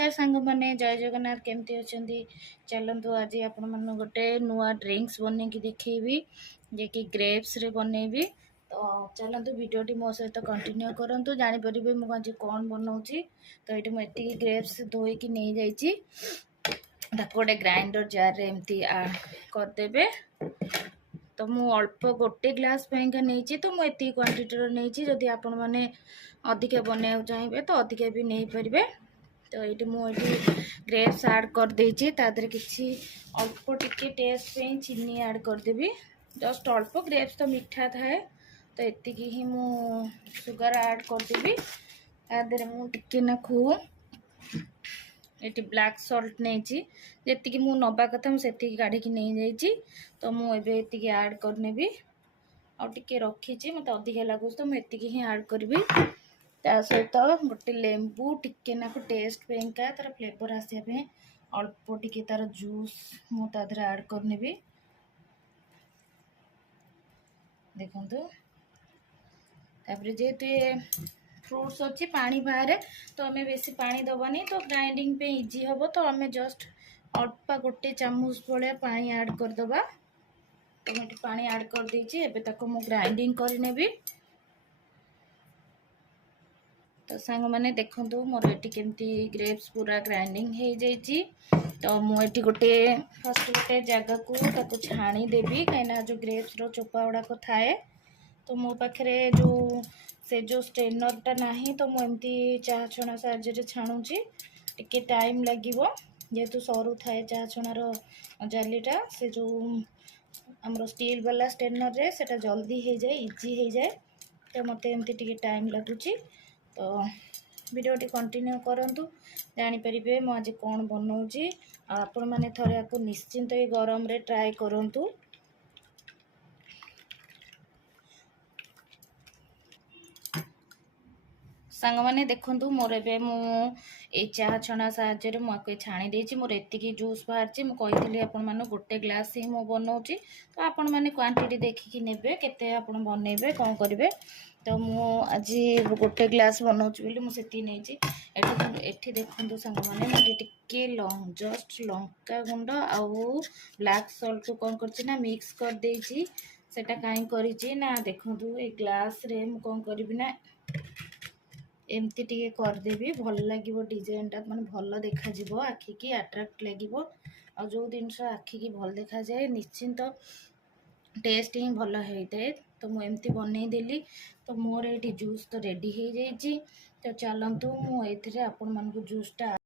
नमस्कार सांग मैंने जय जगन्नाथ केमती अच्छी चलतु आज आपण मन गोटे नुआ ड्रिंक्स बन की देखेबी जे कि ग्रेप्स रे बनैबी। तो चलतु वीडियोटी मो सहित कंटिन्यू करूँ जापर मुझे आज कौन बनाऊँगी। तो ये मुझे ग्रेप्स धोईकी नहीं जाइए गोटे ग्राइंडर जार रे एमती करदे। तो मु अल्प गोटे ग्लास का नहीं तो मुझे क्वांटिटी नहीं जदि आपण मैंने अधिका बनवाक चाहिए तो अधिका भी नहीं पारे। तो ये मुझे ग्रेप्स ऐड कर देछि तादरे किछि अल्प टिके टेस्ट पे चीनी ऐड करदेवी जस्ट अल्प ग्रेप्स तो मीठा थाए तो एति ही मु सुगर ऐड करदेवी तादरे मु टिके नाखु ये ब्लैक सॉल्ट नहीं जी मु नबा कथा मुझे काढ़ी नहीं जाइए। तो मुझे ये ऐड करनेबी और टिके रखी मत अधिका लगुच तो मुझे ही ऐड करी ता सहित गोटे लेंबू टिके नाकु टेस्ट पेका तार फ्लेवर आसापे अल्प टिके तार जूस मुझे ऐड करनेबी। देखंतु तापर जेहेतु ये फ्रूट्स अच्छी पानी बाहर तो आम बेसी पानी दबानी तो ग्राइंडिंग पे इजी हम। तो आम जस्ट अल्प गोटे चामच भाया पानी ऐड करदबा। तो मुझे पानी ऐड कर देछि एबे ताको मु ग्राइंडिंग करनेबी। तो सांग मैंने देखूँ मोर ये केमती ग्रेप्स पूरा ग्राइंडिंग हो जाइए। तो मुझे गोटे फर्स्ट गोटे जगह को छाणी देवी कहीं जो ग्रेप्स रो चोपा गुड़ाक थाए तो मो पाखे जो स्ट्रेनरटा नहीं तो मुझे चाह छणा साहाय्य छाणुची टिके टाइम लगे जेहेतु सरू थाए चाह छणार जालीटा से जो आमर स्टील वाला स्ट्रेनर रे सेटा जल्दी हो जाए इजी हो जाए। तो मत एमती टिके टाइम लगुच। तो वीडियोटी कंटिन्यू करंतु जानीपरिबे मु आज कौन बनाऊँगी आपण मैंने थोड़े आपको निश्चिंत ही गरम रे ट्राए करंतु। सांग मैंने देखंतु मोर ए मु चाह छणा साहाय्य मुझे छाणी देछि मोर एतिकी जूस बाहर मुझे आपण माने गोटे ग्लास ही मु बनाऊँगी। तो आपण मैंने क्वांटिटी देखिकी नेबे केते आपण बनइबे कौन करेंगे। तो मु आज गोटे ग्लास बनाऊँगी बोली मुझे एठी देखंतु सांग माने मुझे टिके जस्ट लंका गुंड आउ ब्लैक सॉल्ट को कौन करछि ना मिक्स कर देछि सेटा काई करिछि ना देखंतु ए ग्लास रे मु कौन करबी ना एमती टिके करदेवी भल लगे डिजाइनटा माने भल देखा आखि की अट्रैक्ट लगे और जो जिनस आखि की भल देखा जाए निश्चिंत टेस्ट ही भल होता है। तो मुझे बनईदेली तो मोर ये जूस तो रेडी हो जाइए। तो चलतु मुझे आपण मानक जूसटा